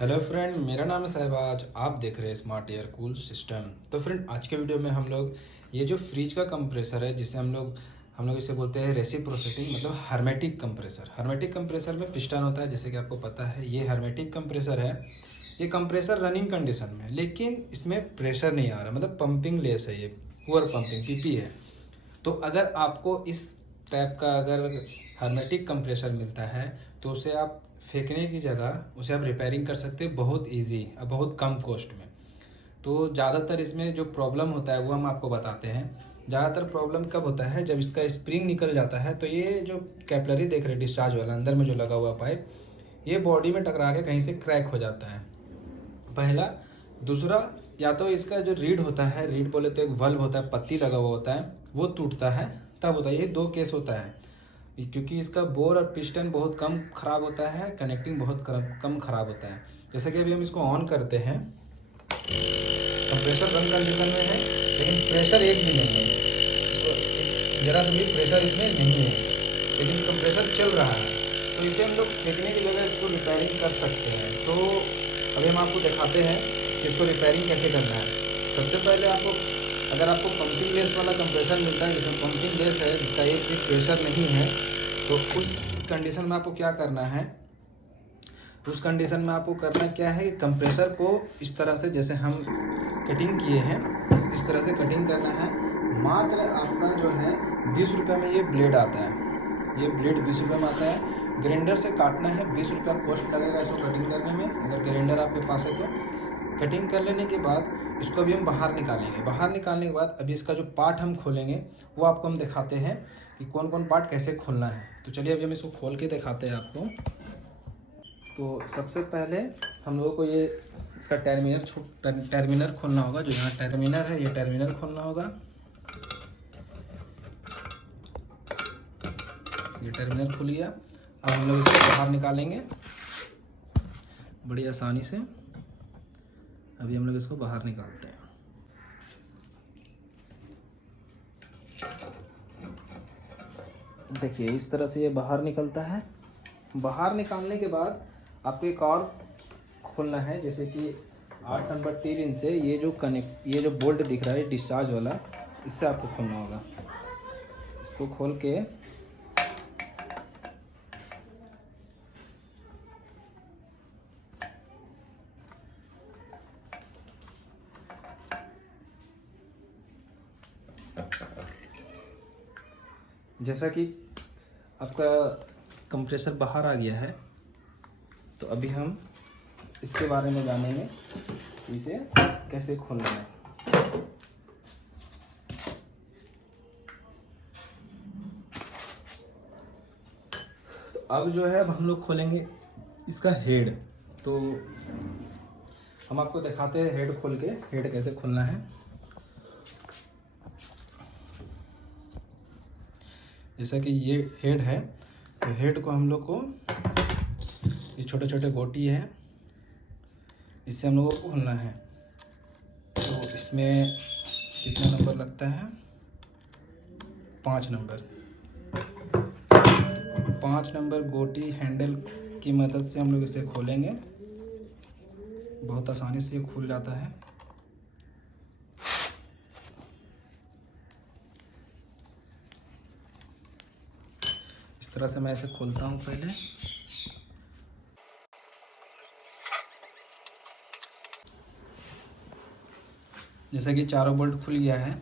Hello friend, मेरा नाम है सहबाज। आप देख रहे हैं स्मार्ट एयर कूल सिस्टम। तो फ्रेंड, आज के वीडियो में हम लोग ये जो फ्रिज का कंप्रेसर है, जिसे हम लोग इसे बोलते हैं रेसिप्रोसिटी, मतलब हर्मेटिक कंप्रेसर। हर्मेटिक कंप्रेसर में पिस्टन होता है, जैसे कि आपको पता है। ये हर्मेटिक कंप्रेसर है। ये कंप्रेसर रनिंग कंडीशन में है, लेकिन इसमें प्रेशर नहीं आ रहा, मतलब पंपिंग लेस है, ये पुअर पंपिंग पीपी है। तो अगर आपको इस टाइप का अगर हर्मेटिक कंप्रेसर मिलता है, तो उसे आप फेंकने की जगह उसे आप रिपेयरिंग कर सकते हैं बहुत इजी और बहुत कम कॉस्ट में। तो ज़्यादातर इसमें जो प्रॉब्लम होता है वो हम आपको बताते हैं। ज़्यादातर प्रॉब्लम कब होता है, जब इसका स्प्रिंग निकल जाता है, तो ये जो कैपलरी देख रहे हैं डिस्चार्ज वाला अंदर में जो लगा हुआ पाइप, ये बॉडी में टकरा के कहीं से क्रैक हो जाता है, पहला। दूसरा, या तो इसका जो रीड होता है, रीड बोले तो एक वल्व होता है, पत्ती लगा हुआ होता है, वो टूटता है, तब होता है। ये दो केस होता है, क्योंकि इसका बोर और पिस्टन बहुत कम खराब होता है, कनेक्टिंग बहुत कम खराब होता है। जैसे कि अभी हम इसको ऑन करते हैं, कंप्रेसर रन कंडीशन में है, लेकिन प्रेशर एक भी नहीं है, इसको जरा सा भी प्रेशर इसमें नहीं है, लेकिन कंप्रेसर चल रहा है। तो इसे हम लोग फेंकने की जगह इसको रिपेयरिंग कर सकते हैं। तो अभी हम आपको दिखाते हैं कि इसको रिपेयरिंग कैसे करना है। सबसे पहले अगर आपको पंपिंग लेस वाला कंप्रेसर मिलता है, जिसमें पंपिंग लेस है, जिसका एक भी प्रेशर नहीं है, तो उस कंडीशन में आपको क्या करना है, उस कंडीशन में आपको करना क्या है कि कंप्रेसर को इस तरह से, जैसे हम कटिंग किए हैं, इस तरह से कटिंग करना है। मात्र आपका जो है 20 रुपये में ये ब्लेड आता है। ये ब्लेड 20 रुपये में आता है। ग्राइंडर से काटना है, 20 रुपया कॉस्ट लगेगा इसको कटिंग करने में, अगर ग्राइंडर आपके पास है तो। कटिंग कर लेने के बाद इसको अभी हम बाहर निकालेंगे। बाहर निकालने के बाद अभी इसका जो पार्ट हम खोलेंगे, वो आपको हम दिखाते हैं कि कौन कौन पार्ट कैसे खोलना है। तो चलिए अभी हम इसको खोल के दिखाते हैं आपको। तो सबसे पहले हम लोगों को ये इसका टर्मिनल खोलना होगा। जो यहाँ टर्मिनल है, ये टर्मिनल खोलना होगा। ये टर्मिनल खुल गया। अब हम लोग इसको बाहर निकालेंगे बड़ी आसानी से। अभी हम लोग इसको बाहर निकालते हैं। देखिए, इस तरह से ये बाहर निकलता है। बाहर निकालने के बाद आपको एक और खोलना है, जैसे कि 8 नंबर टीरिन से ये जो बोल्ट दिख रहा है डिस्चार्ज वाला, इससे आपको खोलना होगा। इसको खोल के जैसा कि आपका कंप्रेसर बाहर आ गया है, तो अभी हम इसके बारे में जानेंगे, इसे कैसे खोलना है। तो अब जो है, अब हम लोग खोलेंगे इसका हेड। तो हम आपको दिखाते हैं हेड खोल के, हेड कैसे खोलना है। जैसा कि ये हेड है, तो हेड को हम लोग को, ये छोटे छोटे गोटी है, इससे हम लोगों को खोलना है। तो इसमें कितना नंबर लगता है, 5 नंबर। 5 नंबर गोटी हैंडल की मदद से हम लोग इसे खोलेंगे। बहुत आसानी से ये खुल जाता है। इस तरह से मैं इसे खोलता हूँ पहले। जैसा कि चारों बोल्ट खुल गया है,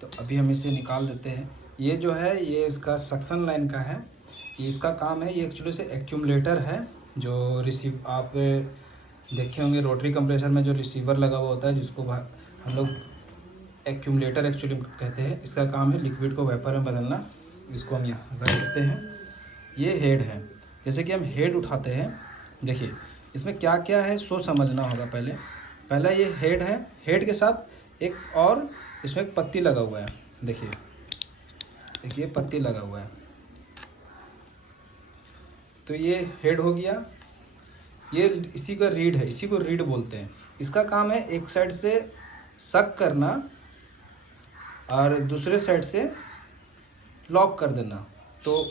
तो अभी हम इसे निकाल देते हैं। ये जो है, ये इसका सक्शन लाइन का है। ये इसका काम है, ये एक्चुअली से एक्यूमुलेटर है, जो आप देखे होंगे रोटरी कंप्रेसर में जो रिसीवर लगा हुआ होता है, जिसको हम लोग एक्यूमुलेटर एक्चुअली कहते हैं। इसका काम है लिक्विड को वेपर में बदलना। इसको हम यहाँ रख देते हैं। ये हेड है। जैसे कि हम हेड उठाते हैं, देखिए इसमें क्या क्या है सो समझना होगा। पहला ये हेड है। हेड के साथ एक और इसमें एक पत्ती लगा हुआ है। देखिए पत्ती लगा हुआ है। तो ये हेड हो गया। ये इसी का रीड है, इसी को रीड बोलते हैं। इसका काम है एक साइड से सक करना और दूसरे साइड से लॉक कर देना। तो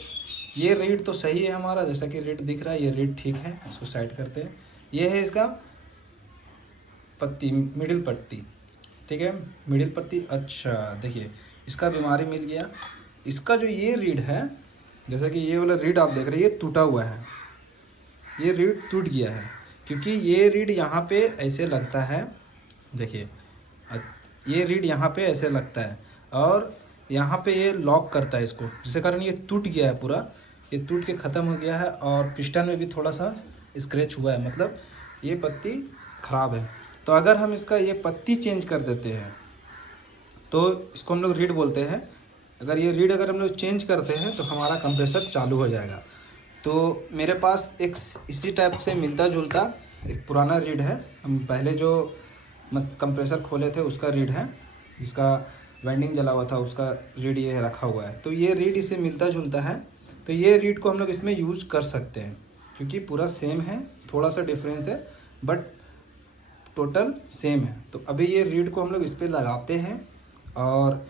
ये रीड तो सही है हमारा, जैसा कि रीड दिख रहा है, ये रीड ठीक है। इसको साइड करते हैं। ये है इसका पत्ती, मिडिल पत्ती, ठीक है, मिडिल पत्ती। अच्छा देखिए इसका बीमारी मिल गया। इसका जो ये रीड है, जैसा कि ये वाला रीड आप देख रहे हैं, ये टूटा हुआ है, ये रीड टूट गया है, क्योंकि ये रीड यहाँ पे ऐसे लगता है, देखिए ये रीड यहाँ पे ऐसे लगता है और यहाँ पे ये लॉक करता है इसको, जिसके कारण ये टूट गया है पूरा, ये टूट के ख़त्म हो गया है। और पिस्टन में भी थोड़ा सा स्क्रैच हुआ है, मतलब ये पत्ती ख़राब है। तो अगर हम इसका ये पत्ती चेंज कर देते हैं तो इसको हम लोग रीड बोलते हैं। अगर ये रीड अगर हम लोग चेंज करते हैं तो हमारा कंप्रेसर चालू हो जाएगा। तो मेरे पास एक इसी टाइप से मिलता जुलता एक पुराना रीड है, हम पहले जो कंप्रेसर खोले थे उसका रीड है, जिसका वेंडिंग जला हुआ था उसका रीड ये रखा हुआ है। तो ये रीड इससे मिलता जुलता है, तो ये रीड को हम लोग इसमें यूज कर सकते हैं, क्योंकि पूरा सेम है, थोड़ा सा डिफरेंस है बट टोटल सेम है। तो अभी ये रीड को हम लोग इस पर लगाते हैं और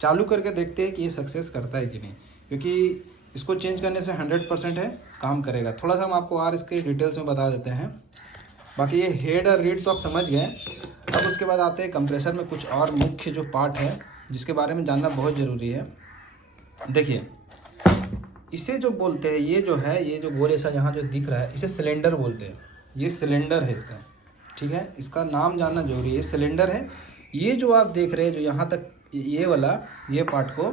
चालू करके देखते हैं कि ये सक्सेस करता है कि नहीं, क्योंकि इसको चेंज करने से 100% है काम करेगा। थोड़ा सा हम आपको और इसके डिटेल्स में बता देते हैं। बाकी ये हेड और रीड तो आप समझ गए। अब उसके बाद आते हैं कंप्रेसर में कुछ और मुख्य जो पार्ट है जिसके बारे में जानना बहुत ज़रूरी है। देखिए इसे जो बोलते हैं, ये जो है, ये जो गोल ऐसा यहाँ जो दिख रहा है, इसे सिलेंडर बोलते हैं। ये सिलेंडर है इसका, ठीक है, इसका नाम जानना जरूरी है। ये सिलेंडर है। ये जो आप देख रहे हैं जो यहाँ तक ये वाला ये पार्ट को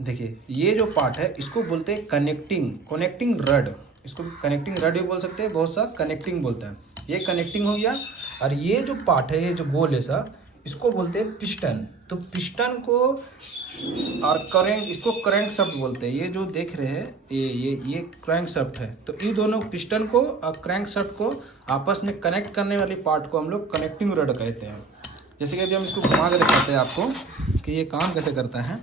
देखिए, ये जो पार्ट है इसको बोलते हैं कनेक्टिंग रड। इसको कनेक्टिंग रड भी बोल सकते हैं, बहुत सा कनेक्टिंग बोलते हैं। ये कनेक्टिंग हो गया। और ये जो पार्ट है, ये जो गोल ऐसा, इसको बोलते हैं पिस्टन। तो पिस्टन को और क्रैंक, इसको क्रैंक शाफ्ट बोलते हैं। ये जो देख रहे हैं ये क्रैंक शाफ्ट है। तो इन दोनों पिस्टन को और क्रैंक शाफ्ट को आपस में कनेक्ट करने वाली पार्ट को हम लोग कनेक्टिंग रड कहते हैं। जैसे कि अभी हम इसको घुमा कर दिखाते हैं आपको कि ये काम कैसे करता है।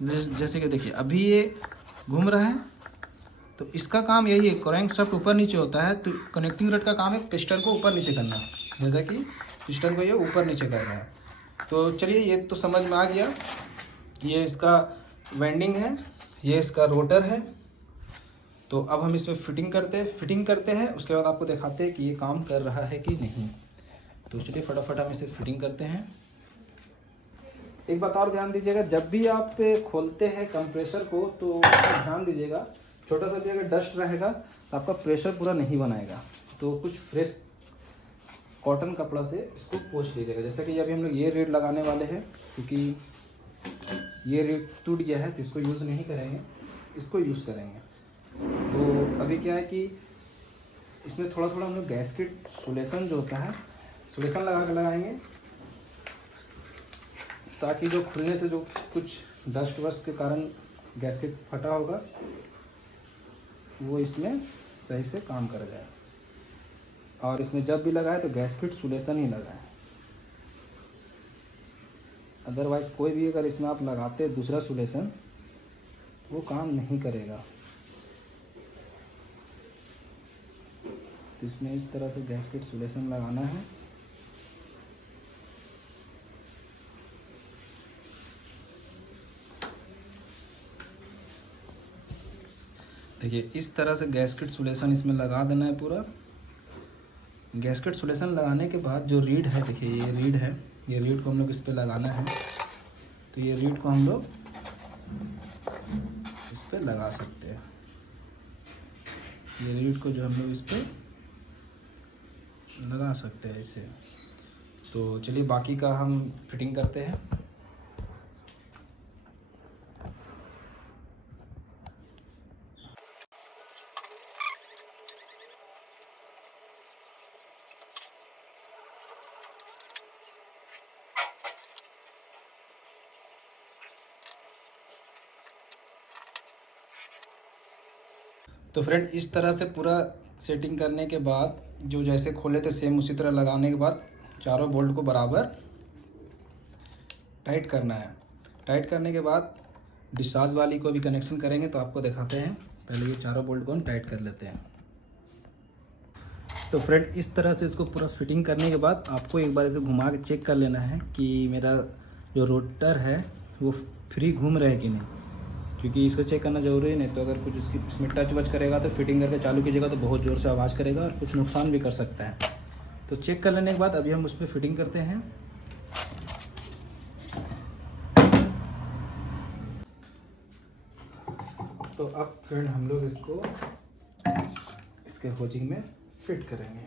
जैसे कि देखिए अभी ये घूम रहा है, तो इसका काम यही है, क्रैंक शाफ्ट ऊपर नीचे होता है, तो कनेक्टिंग रड का काम है पिस्टन को ऊपर नीचे करना, जैसा कि पिस्टन को ये ऊपर नीचे कर रहा है। तो चलिए ये तो समझ में आ गया। ये इसका वेंडिंग है, ये इसका रोटर है। तो अब हम इसमें फिटिंग करते हैं। उसके बाद आपको दिखाते हैं कि ये काम कर रहा है कि नहीं। तो चलिए फटाफट हम इसे फिटिंग करते हैं। एक बात और ध्यान दीजिएगा, जब भी आप खोलते हैं कंप्रेसर को तो ध्यान दीजिएगा, छोटा सा भी अगर डस्ट रहेगा तो आपका प्रेशर पूरा नहीं बनाएगा। तो कुछ फ्रेश कॉटन कपड़ा से इसको पोंछ लीजिएगा। जैसे कि अभी हम लोग ये रीड लगाने वाले हैं, क्योंकि ये रीड टूट गया है तो इसको यूज़ नहीं करेंगे, इसको यूज़ करेंगे। तो अभी क्या है कि इसमें थोड़ा थोड़ा हम लोग गैस्केट सोल्यूशन जो होता है, सोल्यूशन लगा कर लगाएंगे, ताकि जो खुलने से जो कुछ डस्ट वस्ट के कारण गैस्केट फटा होगा वो इसमें सही से काम कर जाए। और इसमें जब भी लगाए तो गैस्केट सोल्यूशन ही लगाए, अदरवाइज़ कोई भी अगर इसमें आप लगाते दूसरा सोल्यूशन वो काम नहीं करेगा। तो इसमें इस तरह से गैस्केट सोल्यूशन लगाना है। देखिए इस तरह से गैस्केट सोल्यूशन इसमें लगा देना है पूरा। गैस्केट सोल्यूशन लगाने के बाद जो रीड है, देखिए ये रीड है, ये रीड को हम लोग इस पर लगाना है। तो ये रीड को हम लोग इस पर लगा सकते हैं। ये रीड को जो हम लोग इस पर लगा सकते हैं इससे। तो चलिए बाकी का हम फिटिंग करते हैं। तो फ्रेंड इस तरह से पूरा सेटिंग करने के बाद जो जैसे खोले थे सेम उसी तरह लगाने के बाद चारों बोल्ट को बराबर टाइट करना है। टाइट करने के बाद डिस्चार्ज वाली को भी कनेक्शन करेंगे, तो आपको दिखाते हैं। पहले ये चारों बोल्ट को हम टाइट कर लेते हैं। तो फ्रेंड इस तरह से इसको पूरा फिटिंग करने के बाद आपको एक बार इसे घुमा के चेक कर लेना है कि मेरा जो रोटर है वो फ्री घूम रहा है कि नहीं। क्योंकि इसको चेक करना ज़रूरी है, नहीं तो अगर कुछ इसमें टच वच करेगा तो फिटिंग करके चालू कीजिएगा तो बहुत ज़ोर से आवाज़ करेगा और कुछ नुकसान भी कर सकता है। तो चेक कर लेने के बाद अभी हम उस पर फिटिंग करते हैं। तो अब फ्रेंड हम लोग इसको इसके होजिंग में फिट करेंगे।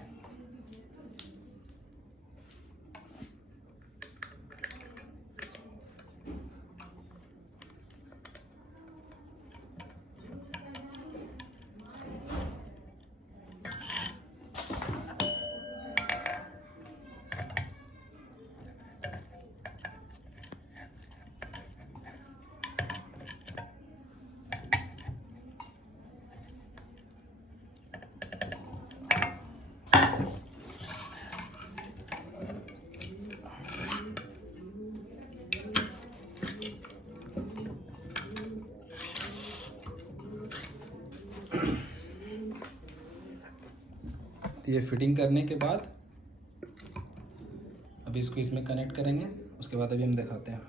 तो ये फिटिंग करने के बाद अभी इसको इसमें कनेक्ट करेंगे, उसके बाद अभी हम दिखाते हैं।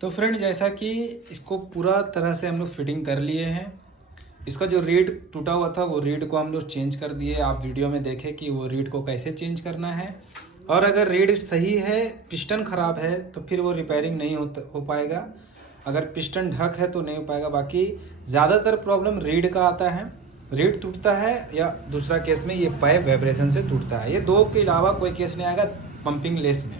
तो फ्रेंड जैसा कि इसको पूरा तरह से हम लोग फिटिंग कर लिए हैं। इसका जो रीड टूटा हुआ था वो रीड को हम लोग चेंज कर दिए। आप वीडियो में देखें कि वो रीड को कैसे चेंज करना है। और अगर रीड सही है, पिस्टन ख़राब है तो फिर वो रिपेयरिंग नहीं हो पाएगा। अगर पिस्टन ढक है तो नहीं हो पाएगा। बाकी ज़्यादातर प्रॉब्लम रीड का आता है, रीड टूटता है या दूसरा केस में ये पाइप वाइब्रेशन से टूटता है। ये दो के अलावा कोई केस नहीं आएगा पंपिंग लेस में।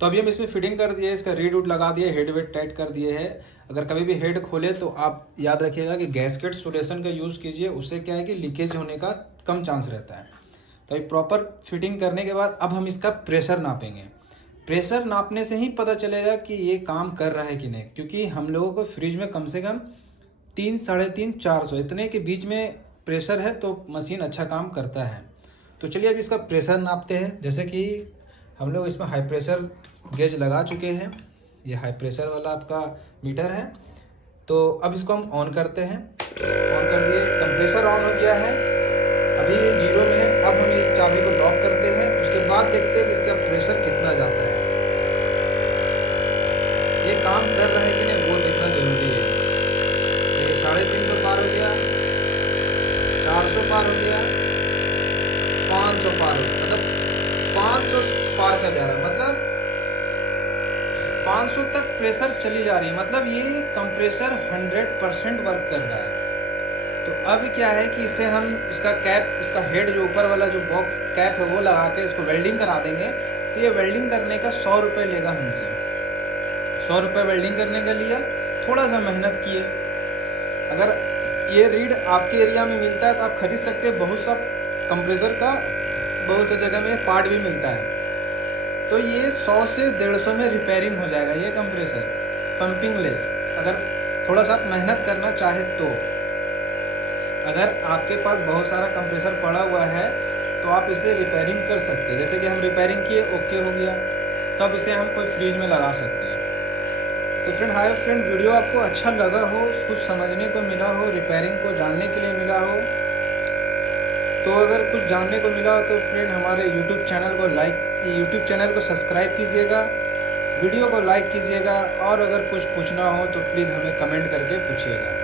तो अभी हम इसमें फिटिंग कर दिए, इसका रीड वूड लगा दिए, हेड वेड टाइट कर दिए है। अगर कभी भी हेड खोले तो आप याद रखिएगा कि गैस्केट सोल्यूशन का यूज़ कीजिए, उससे क्या है कि लीकेज होने का कम चांस रहता है। तो अभी प्रॉपर फिटिंग करने के बाद अब हम इसका प्रेशर नापेंगे। प्रेशर नापने से ही पता चलेगा कि ये काम कर रहा है कि नहीं, क्योंकि हम लोगों को फ्रिज में कम से कम 300, 350, 400 इतने के बीच में प्रेशर है तो मशीन अच्छा काम करता है। तो चलिए अब इसका प्रेशर नापते हैं। जैसे कि हम लोग इसमें हाई प्रेशर गेज लगा चुके हैं, ये हाई प्रेशर वाला आपका मीटर है। तो अब इसको हम ऑन करते हैं। ऑन कर दिए, कंप्रेसर ऑन हो गया है, अभी ये 0 में है। अब हम इस चाबी को लॉक करते हैं, उसके बाद देखते हैं कि इसका प्रेशर कितना जाता है। ये काम कर रहा है कि नहीं वो देखना जरूरी है। ये 350 पार हो गया, 400 पार हो गया, 500 पार हो गया, मतलब 500 पार का जा रहा है, मतलब 500 तक प्रेशर चली जा रही है, मतलब ये कंप्रेसर 100% वर्क कर रहा है। तो अब क्या है कि इसे हम इसका कैप, इसका हेड जो ऊपर वाला जो बॉक्स कैप है वो लगा के इसको वेल्डिंग करा देंगे। तो ये वेल्डिंग करने का 100 रुपये लेगा हमसे। 100 रुपये वेल्डिंग करने का लिया, थोड़ा सा मेहनत किए। अगर ये रीड आपके एरिया में मिलता है तो आप खरीद सकते हैं। बहुत सा कंप्रेसर का बहुत सी जगह में पार्ट भी मिलता है। तो ये 100 से 150 में रिपेयरिंग हो जाएगा ये कंप्रेसर, पंपिंग लेस। अगर थोड़ा सा मेहनत करना चाहे तो। अगर आपके पास बहुत सारा कंप्रेसर पड़ा हुआ है तो आप इसे रिपेयरिंग कर सकते हैं। जैसे कि हम रिपेयरिंग किए, ओके हो गया, तब इसे हम कोई फ्रिज में लगा सकते हैं। तो फ्रेंड हाय फ्रेंड, वीडियो आपको अच्छा लगा हो, कुछ समझने को मिला हो, रिपेयरिंग को जानने के लिए मिला हो, तो अगर कुछ जानने को मिला हो तो फ्रेंड हमारे यूट्यूब चैनल को सब्सक्राइब कीजिएगा, वीडियो को लाइक कीजिएगा। और अगर कुछ पूछना हो तो प्लीज़ हमें कमेंट करके पूछिएगा।